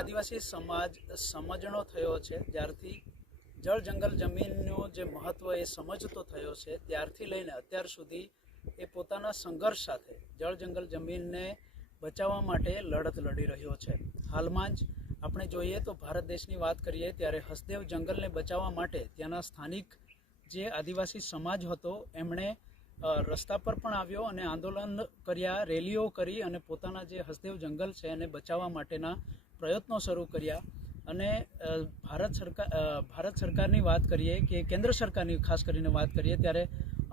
આદિવાસી સમાજ સમજણો થયો છે, જ્યારથી જળ જંગલ જમીનનું જે મહત્વ એ સમજતો થયો છે ત્યારથી લઈને અત્યાર સુધી એ પોતાના સંઘર્ષ સાથે જળ જંગલ જમીનને બચાવવા માટે લડત લડી રહ્યો છે। હાલમાં જ આપણે જોઈએ તો ભારત દેશની વાત કરીએ ત્યારે હસદેવ જંગલને બચાવવા માટે ત્યાંના સ્થાનિક જે આદિવાસી સમાજ હતો એમણે રસ્તા પર પણ આવ્યો અને આંદોલન કર્યા, રેલીઓ કરી અને પોતાના જે હસદેવ જંગલ છે એને બચાવવા માટેના પ્રયત્નો શરૂ કર્યા। અને ભારત સરકારની વાત કરીએ કે કેન્દ્ર સરકારની ખાસ કરીને વાત કરીએ ત્યારે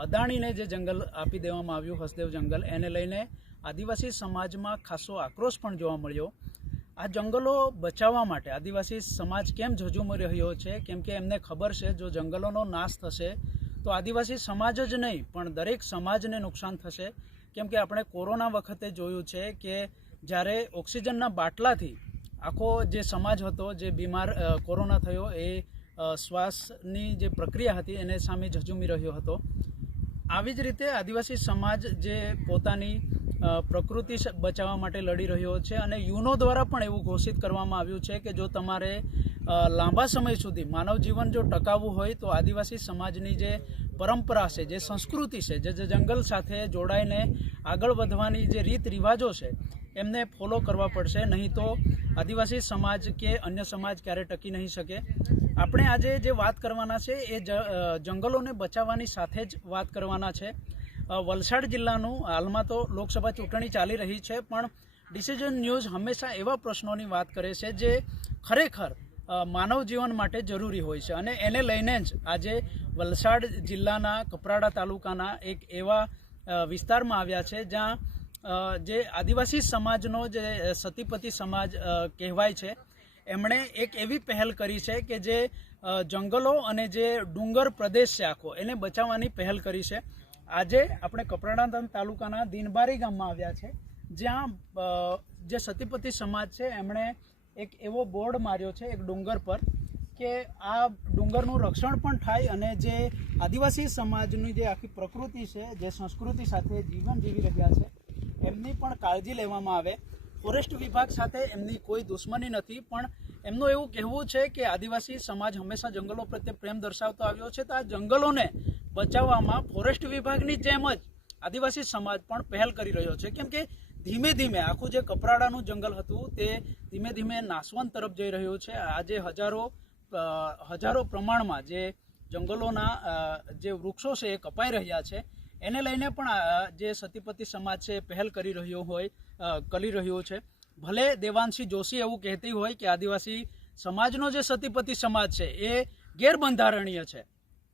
અદાણીને જે જંગલ આપી દેવામાં આવ્યું હસદેવ જંગલ, એને લઈને આદિવાસી સમાજમાં ખાસો આક્રોશ પણ જોવા મળ્યો। આ જંગલો બચાવવા માટે આદિવાસી સમાજ કેમ ઝઝૂમી રહ્યો છે? કેમ કે એમને ખબર છે જો જંગલોનો નાશ થશે તો આદિવાસી સમાજ જ નહીં પણ દરેક સમાજને નુકસાન થશે। કેમ કે આપણે કોરોના વખતે જોયું છે કે જ્યારે ઓક્સિજનના બાટલાથી આખો જે સમાજ હતો જે બીમાર કોરોના થયો એ શ્વાસની જે પ્રક્રિયા હતી એને સામે ઝઝૂમી રહ્યો હતો। આવી જ રીતે આદિવાસી સમાજ જે પોતાની પ્રકૃતિ બચાવવા માટે લડી રહ્યો છે અને યુનો દ્વારા પણ એવું ઘોષિત કરવામાં આવ્યું છે કે જો તમારે લાંબા સમય સુધી માનવ જીવન જો ટકાવવું હોય તો આદિવાસી સમાજની જે પરંપરા છે, જે સંસ્કૃતિ છે, જે જંગલ સાથે જોડાઈને આગળ વધવાની જે રીત રિવાજો છે એમને ફોલો કરવા પડશે, નહીં તો આદિવાસી સમાજ કે અન્ય સમાજ ક્યારે ટકી નહીં શકે। આપણે આજે જે વાત કરવાના છે એ જંગલોને બચાવવાની સાથે જ વાત કરવાના છે। વલસાડ જિલ્લાનું હાલમાં તો લોકસભા ચૂંટણી ચાલી રહી છે પણ ડિસિઝન ન્યૂઝ હંમેશા એવા પ્રશ્નોની વાત કરે છે જે ખરેખર માનવ જીવન માટે જરૂરી હોય છે અને એને લઈને જ આજે વલસાડ જિલ્લાના કપરાડા તાલુકાના એક એવા વિસ્તારમાં આવ્યા છે જ્યાં જે આદિવાસી સમાજનો જે સતીપતિ સમાજ કહેવાય છે એમણે એક એવી પહેલ કરી છે કે જે જંગલો અને જે ડુંગર પ્રદેશ છે આખો એને બચાવવાની પહેલ કરી છે। આજે આપણે કપરાડા તાલુકાના દિનબારી ગામમાં આવ્યા છે જ્યાં જે સતીપતિ સમાજ છે એમણે એક એવો બોર્ડ માર્યો છે એક ડુંગર પર કે આ ડુંગરનું રક્ષણ પણ થાય અને જે આદિવાસી સમાજની જે આખી પ્રકૃતિ છે, જે સંસ્કૃતિ સાથે જીવન જીવી રહ્યા છે એમની પણ કાળજી લેવામાં આવે। ફોરેસ્ટ વિભાગ સાથે એમની કોઈ દુશ્મની નથી પણ એમનું એવું કહેવું છે કે આદિવાસી સમાજ હંમેશા જંગલો પ્રત્યે પ્રેમ દર્શાવતો આવ્યો છે તો આ જંગલોને બચાવવામાં ફોરેસ્ટ વિભાગની જેમ જ આદિવાસી સમાજ પણ પહેલ કરી રહ્યો છે। કેમ કે ધીમે ધીમે આખું જે કપરાડાનું જંગલ હતું તે ધીમે ધીમે નાશવંત તરફ જઈ રહ્યું છે। આજે હજારો પ્રમાણમાં જે જંગલોના જે વૃક્ષો છે એ કપાઈ રહ્યા છે, એને લઈને પણ જે સતીપતિ સમાજ છે પહેલ કરી રહ્યો છે। ભલે દેવાંશી જોશી એવું કહેતી હોય કે આદિવાસી સમાજનો જે સતીપતિ સમાજ છે એ ગેરબંધારણીય છે,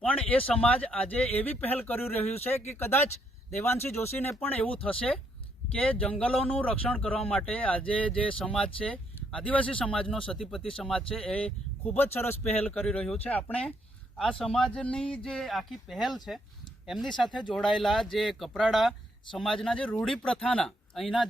પણ એ સમાજ આજે એવી પહેલ કરી રહ્યું છે કે કદાચ દેવાંશી જોશીને પણ એવું થશે કે જંગલોનું રક્ષણ કરવા માટે આજે જે સમાજ છે આદિવાસી સમાજનો સતીપતિ સમાજ છે એ ખૂબ જ સરસ પહેલ કરી રહ્યું છે। આપણે આ સમાજની જે આખી પહેલ છે એમની સાથે જોડાયેલા જે કપરાડા સમાજના જે રૂઢિ પ્રથાના અહીંના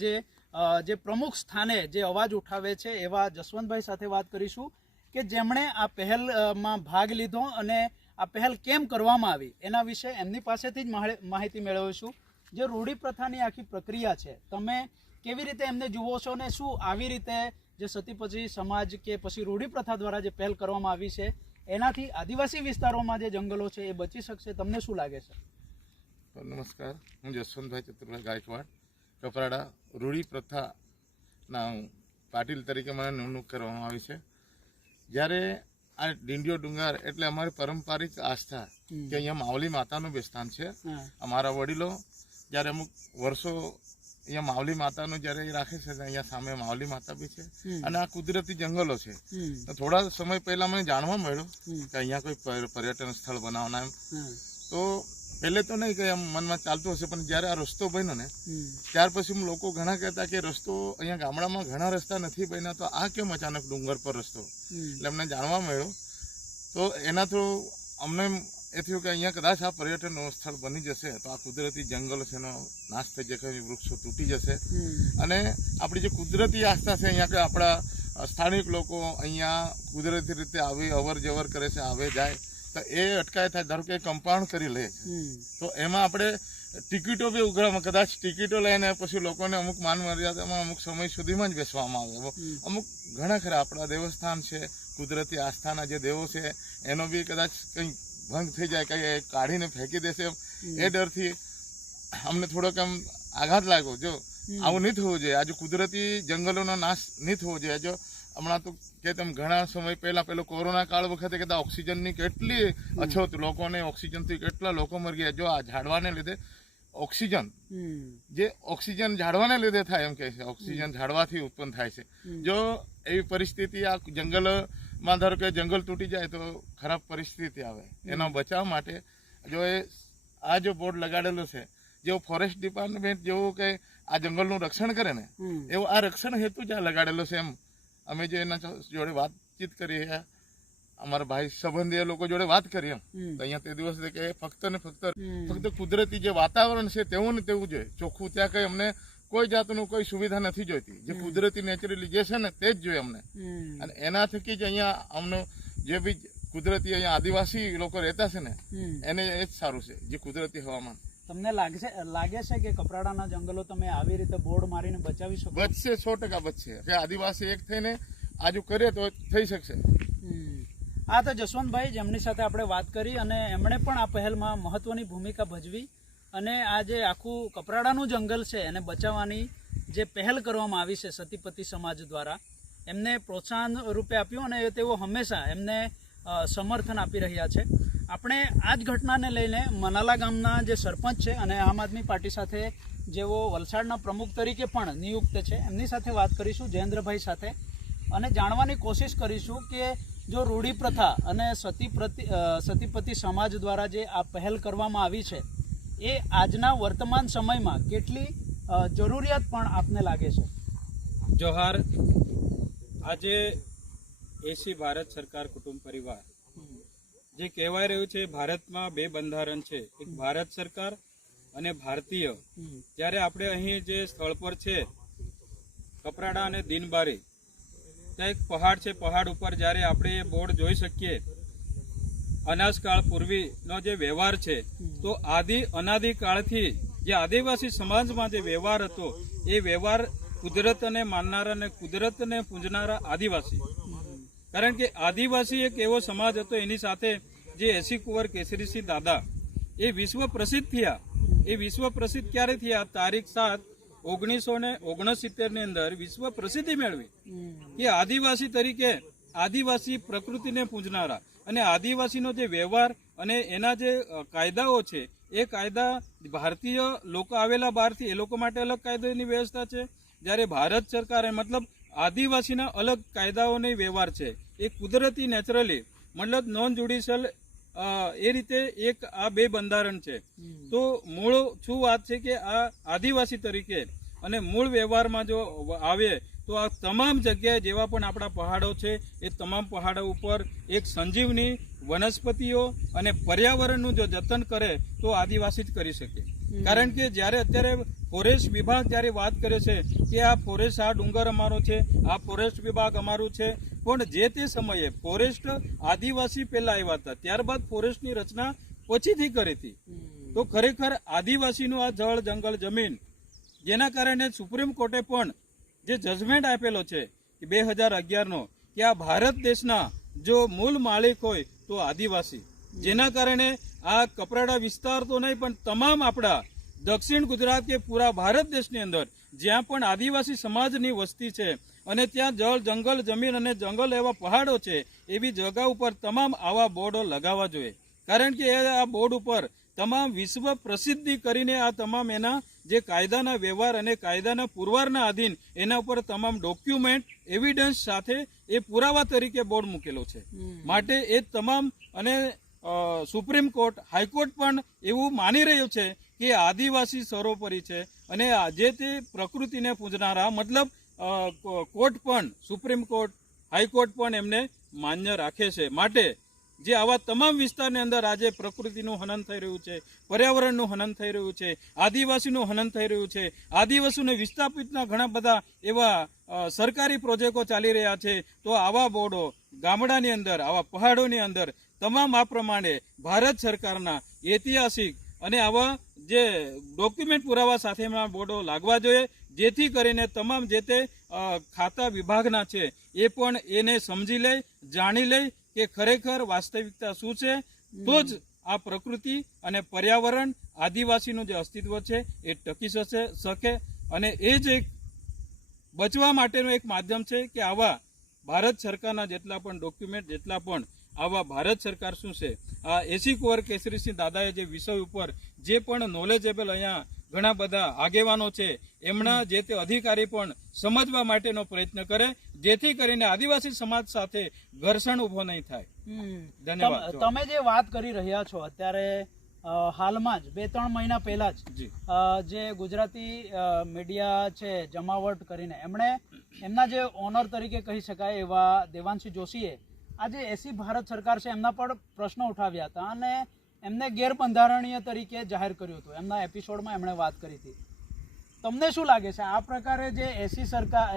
જે પ્રમુખ સ્થાને જે અવાજ ઉઠાવે છે એવા જસવંતભાઈ સાથે વાત કરીશું કે જેમણે આ પહેલમાં ભાગ લીધો અને આ પહેલ કેમ કરવામાં આવી એના વિશે એમની પાસેથી જ માહિતી મેળવીશું। જે રૂઢિ પ્રથાની આખી પ્રક્રિયા છે તમે કેવી રીતે એમને જુઓ છો ને શું આવી રીતે જે સતીપતિ સમાજ કે પછી રૂઢિ પ્રથા દ્વારા જે પહેલ કરવામાં આવી છે એનાથી આદિવાસી વિસ્તારોમાં જે જંગલો છે એ બચી શકશે? તમને શું લાગે છે? નમસ્કાર, હું જસવંતભાઈ ચતુરભાઈ ગાયકવાડ, કપરાડા રૂઢિ પ્રથાના પાટીલ તરીકે મને નિમણૂક કરવામાં આવી છે। જ્યારે આ ડીંડિયો ડુંગર એટલે અમારી પારંપરિક આસ્થા કે અહીંયા માવલી માતાનું બેસ્તાન છે। અમારા વડીલો જ્યારે અમુક વર્ષો અહીંયા માવલી માતાનું જ્યારે રાખે છે અહીંયા સામે માવલી માતા બી છે અને આ કુદરતી જંગલો છે। થોડા સમય પહેલા મને જાણવા મળ્યું કે અહીંયા કોઈ પર્યટન સ્થળ બનાવવાના એમ, તો પહેલે તો નહીં કે મનમાં ચાલતું હશે પણ જ્યારે આ રસ્તો બન્યો ને ત્યાર પછી લોકો ઘણા કહેતા કે રસ્તો અહીંયા ગામડામાં ઘણા રસ્તા નથી બન્યા તો આ કેમ અચાનક ડુંગર પર રસ્તો, એટલે અમને જાણવા મળ્યું તો એના થ્રુ અમને એ થયું કે અહીંયા કદાચ આ પર્યટન સ્થળ બની જશે તો આ કુદરતી જંગલો છે એનો નાશ થઈ જશે, વૃક્ષો તૂટી જશે અને આપણી જે કુદરતી આસ્થા છે અહીંયા કે આપણા સ્થાનિક લોકો અહીંયા કુદરતી રીતે આવી અવર જવર કરે છે, આવે જાય તો એ અટકાય થાય। ધારો કે કમ્પાઉન્ડ કરી લે છે તો એમાં આપણે ટિકિટો બી ઉઘરામાં કદાચ ટિકિટો લઈને પછી લોકોને અમુક માન મર્યાદામાં અમુક સમય સુધીમાં જ બેસવામાં આવે. અમુક ઘણા ખરા આપણા દેવસ્થાન છે, કુદરતી આસ્થાના જે દેવો છે એનો બી કદાચ કંઈ ભંગ થઈ જાય, કંઈ કાઢીને ફેંકી દેશે એ ડરથી અમને થોડોક એમ આઘાત લાગ્યો. જો આવું નહીં થવું જોઈએ, આજે કુદરતી જંગલોનો નાશ નહીં થવો જોઈએ. જો હમણાં તો કે તેમ ઘણા સમય પહેલા પેલો કોરોના કાળ વખતે કહેતા ઓક્સિજનની કેટલી અછત, લોકોને ઓક્સિજનથી કેટલા લોકો મરી ગયા. જો આ ઝાડવાને લીધે ઓક્સિજન જે ઓક્સિજન ઝાડવાને લીધે થાય એમ કહે છે, ઓક્સિજન ઝાડવાથી ઉત્પન્ન થાય છે. જો એવી પરિસ્થિતિ આ જંગલમાં ધારો કે જંગલ તૂટી જાય તો ખરાબ પરિસ્થિતિ આવે. એના બચાવ માટે જો આ જો બોર્ડ લગાડેલો છે, જેવો ફોરેસ્ટ ડિપાર્ટમેન્ટ જેવું કે આ જંગલનું રક્ષણ કરે ને એવું આ રક્ષણ હેતુ જ આ લગાડેલો છે. એમ અમે જે એના જોડે વાતચીત કરી, અમારા ભાઈ સંબંધી લોકો જોડે વાત કરી એમ તો અહીંયા તે દિવસ કે ફક્ત ને ફક્ત કુદરતી જે વાતાવરણ છે તેવું ને તેવું જોઈએ, ચોખ્ખું. ત્યાં કઈ અમને કોઈ જાતનું કોઈ સુવિધા નથી જોઈતી, જે કુદરતી નેચરલી જે છે ને તે જ જોઈએ અમને. અને એના થકી જ અહીંયા અમને જે બી કુદરતી અહીંયા આદિવાસી લોકો રહેતા છે ને એને એ જ સારું છે, જે કુદરતી હવામાન. તમને લાગે છે કે કપરાડાના જંગલો તમે આવી રીતે બોર્ડ મારીને બચાવી શકો? બચશે, 100% બચશે. કે આદિવાસી એક થઈને આજુ કરે તો થઈ શકશે. આ તો જસવંતભાઈ જેમની સાથે આપણે વાત કરી અને એમણે પણ આ પહેલમાં મહત્વની ભૂમિકા ભજવી અને આ જે આખું કપરાડાનું જંગલ છે એને બચાવવાની જે પહેલ કરવામાં આવી છે સતીપતિ સમાજ દ્વારા, એમને પ્રોત્સાહન રૂપે આપ્યું અને તેઓ હંમેશા એમને સમર્થન આપી રહ્યા છે. આપણે આ જ ઘટનાને લઈને મનાલા ગામના જે સરપંચ છે અને આમ આદમી પાર્ટી સાથે જેઓ વલસાડના પ્રમુખ તરીકે પણ નિયુક્ત છે એમની સાથે વાત કરીશું, જયેન્દ્રભાઈ સાથે, અને જાણવાની કોશિશ કરીશું કે જો રૂઢી પ્રથા અને સતીપતિ સમાજ દ્વારા જે આ પહેલ કરવામાં આવી છે એ આજના વર્તમાન સમયમાં કેટલી જરૂરિયાત પણ આપને લાગે છે? જોહાર. આજે એસી ભારત સરકાર કુટુંબ પરિવાર જે કહેવાય રહ્યું છે, ભારતમાં 2 બંધારણ છે, એક ભારત સરકાર અને ભારતીય. જ્યારે આપણે અહીં જે સ્થળ પર છે કપરાડા અને દિનબારી, ત્યાં એક પહાડ છે, પહાડ ઉપર જ્યારે આપણે એ બોર્ડ જોઈ શકીએ, અનાજકાળ પૂર્વીનો જે વ્યવહાર છે, તો અનાદિકાળથી જે આદિવાસી સમાજમાં જે વ્યવહાર હતો એ વ્યવહાર કુદરતને માનનારા અને કુદરતને પૂજનારા આદિવાસી. કારણ કે આદિવાસી એક એવો સમાજ હતો, એની સાથે જે 80 કુંવર કેસરીસિંહ દાદા એ વિશ્વ પ્રસિદ્ધ થયા. એ વિશ્વ પ્રસિદ્ધ ક્યારે થયા? તારીખ 7/1969 ની અંદર વિશ્વ પ્રસિદ્ધિ મેળવી કે આદિવાસી તરીકે, આદિવાસી પ્રકૃતિને પૂજનારા અને આદિવાસીનો જે વ્યવહાર અને એના જે કાયદાઓ છે એ કાયદા ભારતીય લોકો આવેલા બહારથી એ લોકો માટે અલગ કાયદાની વ્યવસ્થા છે, જ્યારે ભારત સરકાર મતલબ આદિવાસીના અલગ કાયદાઓની વ્યવહાર છે. એ કુદરતી નેચરલી મતલબ નોન જ્યુડિશિયલ એ રીતે એક આ 2 બંધારણ છે. તો મૂળ શું વાત છે કે આ આદિવાસી તરીકે અને મૂળ વ્યવહારમાં જો આવે તો આ તમામ જગ્યાએ જેવા પણ આપણા પહાડો છે એ તમામ પહાડો ઉપર એક સંજીવની વનસ્પતિઓ અને પર્યાવરણનું જો જતન કરે તો આદિવાસી જ કરી શકે. કારણ કે જ્યારે અત્યારે ફોરેસ્ટ વિભાગ જ્યારે વાત કરે છે કે આ ફોરેસ્ટ, આ ડુંગર અમારો છે, આ ફોરેસ્ટ વિભાગ અમારું છે, પણ જે તે સમયે ફોરેસ્ટ આદિવાસી પહેલા આવ્યા હતા, ત્યારબાદ ફોરેસ્ટની રચના પછીથી કરી હતી. તો ખરેખર આદિવાસીનું આ જળ, જંગલ, જમીન, જેના કારણે સુપ્રીમ કોર્ટે પણ જે જજમેન્ટ આપેલો છે કે 2011નો કે આ ભારત દેશના જો મૂળ માલિક હોય તો આદિવાસી, જેના કારણે આ કપરાડા વિસ્તાર તો નહીં પણ તમામ આપણા દક્ષિણ ગુજરાત કે પૂરા ભારત દેશની અંદર જ્યાં પણ આદિવાસી સમાજની વસ્તી છે અને ત્યાં જળ, જંગલ, જમીન અને જંગલ એવા પહાડો છે, એવી જગા ઉપર તમામ આવા બોર્ડો લગાવવા જોઈએ. કારણ કે આ બોર્ડ ઉપર તમામ વિશ્વ પ્રસિદ્ધિ કરીને આ તમામ એના જે કાયદાના વ્યવહાર અને કાયદાના પુરવારના આધીન એના ઉપર તમામ ડોક્યુમેન્ટ, એવિડન્સ સાથે એ પુરાવા તરીકે બોર્ડ મૂકેલો છે. માટે એ તમામ અને સુપ્રીમ કોર્ટ, હાઈકોર્ટ પણ એવું માની રહ્યું છે કે આદિવાસી સર્વોપરી છે અને જે તે પ્રકૃતિને પૂજનારા મતલબ કોર્ટ પણ, સુપ્રીમ કોર્ટ, હાઈકોર્ટ પણ એમને માન્ય રાખે છે. માટે જે આવા તમામ વિસ્તારની અંદર આજે પ્રકૃતિનું હનન થઈ રહ્યું છે, પર્યાવરણનું હનન થઈ રહ્યું છે, આદિવાસીનું હનન થઈ રહ્યું છે, આદિવાસીઓને વિસ્થાપિતના ઘણા બધા એવા સરકારી પ્રોજેક્ટો ચાલી રહ્યા છે, તો આવા બોર્ડો ગામડાની અંદર, આવા પહાડોની અંદર તમામ આ પ્રમાણે ભારત સરકારના ઐતિહાસિક અને આવા જે ડોક્યુમેન્ટ પુરાવા સાથેના બોર્ડો લાગવા જોઈએ, જેથી કરીને તમામ જે તે ખાતા વિભાગના છે એ પણ એને સમજી લે, જાણી લે કે ખરેખર વાસ્તવિકતા શું છે. તો જ આ પ્રકૃતિ અને પર્યાવરણ, આદિવાસીનું જે અસ્તિત્વ છે એ ટકી શકે. અને એ જ એક બચવા માટેનું એક માધ્યમ છે કે આવા ભારત સરકારના જેટલા પણ ડોક્યુમેન્ટ, જેટલા પણ આવા ભારત સરકાર શું છે, આ 80 કુંવર કેસરીસિંહ દાદાએ જે વિષય ઉપર જે પણ નોલેજેબલ અહીંયા ઘણા બધા આગેવાનો છે એમના જે તે અધિકારી પણ સમજવા માટેનો પ્રયત્ન કરે, જેથી કરીને આદિવાસી સમાજ સાથે ઘર્ષણ ઉભો નહીં થાય. ધન્યવાદ. તમે જે વાત કરી રહ્યા છો અત્યારે હાલમાં જ 2-3 મહિના પહેલા જ જે ગુજરાતી મીડિયા છે જમાવટ કરીને એમના જે ઓનર તરીકે કહી શકાય એવા દેવાંશી જોશીએ આજે એસી ભારત સરકાર છે એમના પર પ્રશ્નો ઉઠાવ્યા હતા અને એમને ગેરબંધારણીય તરીકે જાહેર કર્યું હતું. એમના એપિસોડમાં એમણે વાત કરી હતી. તમને શું લાગે છે આ પ્રકારે જે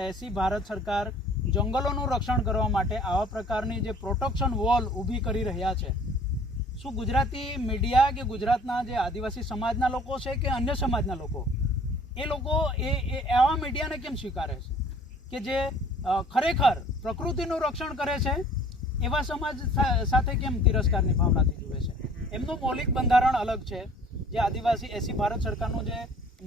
એસી ભારત સરકાર જંગલોનું રક્ષણ કરવા માટે આવા પ્રકારની જે પ્રોટેક્શન વોલ ઊભી કરી રહ્યા છે, શું ગુજરાતી મીડિયા કે ગુજરાતના જે આદિવાસી સમાજના લોકો છે કે અન્ય સમાજના લોકો એ આવા મીડિયાને કેમ સ્વીકારે છે કે જે ખરેખર પ્રકૃતિનું રક્ષણ કરે છે એવા સમાજ સાથે કેમ તિરસ્કારની ભાવનાથી જુએ છે? એમનું મૌલિક બંધારણ અલગ છે, જે આદિવાસી એસી ભારત સરકારનું જે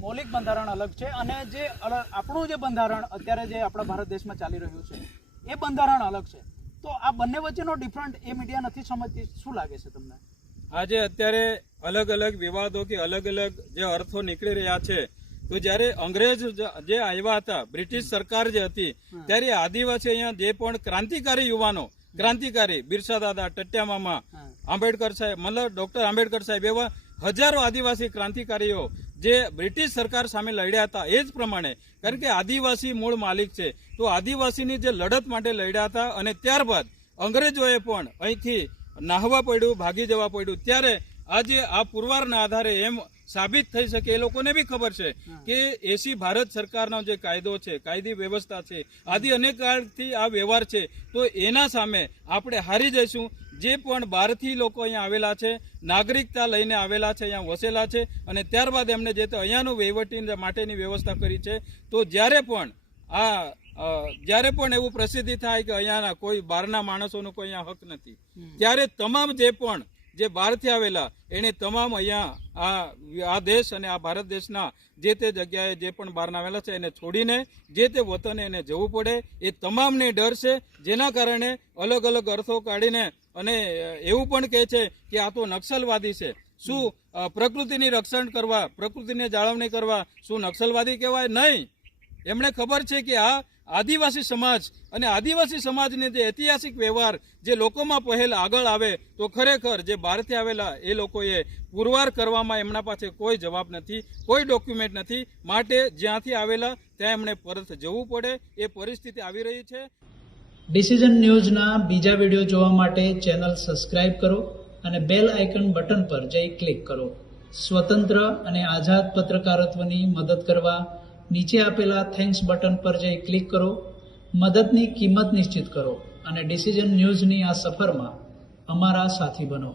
મૌલિક બંધારણ અલગ છે અને જે આપણું જે બંધારણ અત્યારે જે આપણા ભારત દેશમાં ચાલી રહ્યું છે એ બંધારણ અલગ છે. તો આ બંને વચ્ચેનો ડિફરન્ટ એ મીડિયા નથી સમજતી. શું લાગે છે તમને? આજે અત્યારે અલગ અલગ વિવાદો કે અલગ અલગ જે અર્થો નીકળી રહ્યા છે, તો જ્યારે અંગ્રેજ જે આવ્યા હતા, બ્રિટિશ સરકાર જે હતી, ત્યારે આદિવાસી અહીંયા જે પણ ક્રાંતિકારી યુવાનો, ક્રાંતિકારી બિરસા દાદા, ટટ્યા મામા, આંબેડકર સાહેબ, મતલબ ડોક્ટર આંબેડકર સાહેબ, એવા હજારો આદિવાસી ક્રાંતિકારીઓ જે બ્રિટિશ સરકાર સામે લડ્યા હતા એ જ પ્રમાણે, કારણ કે આદિવાસી મૂળ માલિક છે, તો આદિવાસીની જે લડત માટે લડ્યા હતા અને ત્યારબાદ અંગ્રેજોએ પણ અહીંથી નાહવા પડ્યું, ભાગી જવા પડ્યું. ત્યારે આજે આ પુરવારના આધારે એમ સાબિત થઈ શકે, એ લોકોને બી ખબર છે કે એસી ભારત સરકારનો જે કાયદો છે, કાયદી વ્યવસ્થા છે, આદિ અનેક કાળથી આ વ્યવહાર છે, તો એના સામે આપણે હારી જઈશું. જે પણ બહારથી લોકો અહીંયા આવેલા છે, નાગરિકતા લઈને આવેલા છે, અહીંયા વસેલા છે, અને ત્યારબાદ એમને જે અહીંયાનું વહીવટી માટેની વ્યવસ્થા કરી છે, તો જ્યારે પણ એવું પ્રસિદ્ધિ થાય કે અહીંયાના કોઈ બહારના માણસોનો કોઈ અહીંયા હક નથી, ત્યારે તમામ જે બહારથી આવેલા એને તમામ અહીંયા આ દેશ અને આ ભારત દેશના જે તે જગ્યાએ જે પણ બહારના આવેલા છે એને છોડીને જે તે વતને એને જવું પડે. એ તમામને ડર છે, જેના કારણે અલગ અલગ અર્થો કાઢીને અને એવું પણ કહે છે કે આ તો નક્સલવાદી છે. શું પ્રકૃતિની રક્ષણ કરવા, પ્રકૃતિની જાળવણી કરવા શું નક્સલવાદી કહેવાય? નહીં. એમણે ખબર છે કે આ આદિવાસી સમાજ અને આદિવાસી સમાજને જે ઐતિહાસિક વ્યવહાર જે લોકોમાં પહેલ આગળ આવે, તો ખરેખર જે બહારથી આવેલા એ લોકોએ પુરવાર કરવામાં એમના પાસે કોઈ જવાબ નથી, કોઈ ડોક્યુમેન્ટ નથી. માટે જ્યાંથી આવેલા ત્યાં એમણે પરત જવું પડે, એ પરિસ્થિતિ આવી રહી છે. ડિસિઝન ન્યૂઝના બીજા વિડીયો જોવા માટે ચેનલ સબસ્ક્રાઇબ કરો અને બેલ આઇકન બટન પર જઈ ક્લિક કરો. સ્વતંત્ર અને આઝાદ પત્રકારત્વની મદદ કરવા નીચે આપેલા થેન્ક્સ બટન પર જઈ ક્લિક કરો. મદદની કિંમત નિશ્ચિત કરો અને ડિસિઝન ન્યૂઝની આ સફરમાં અમારા સાથી બનો.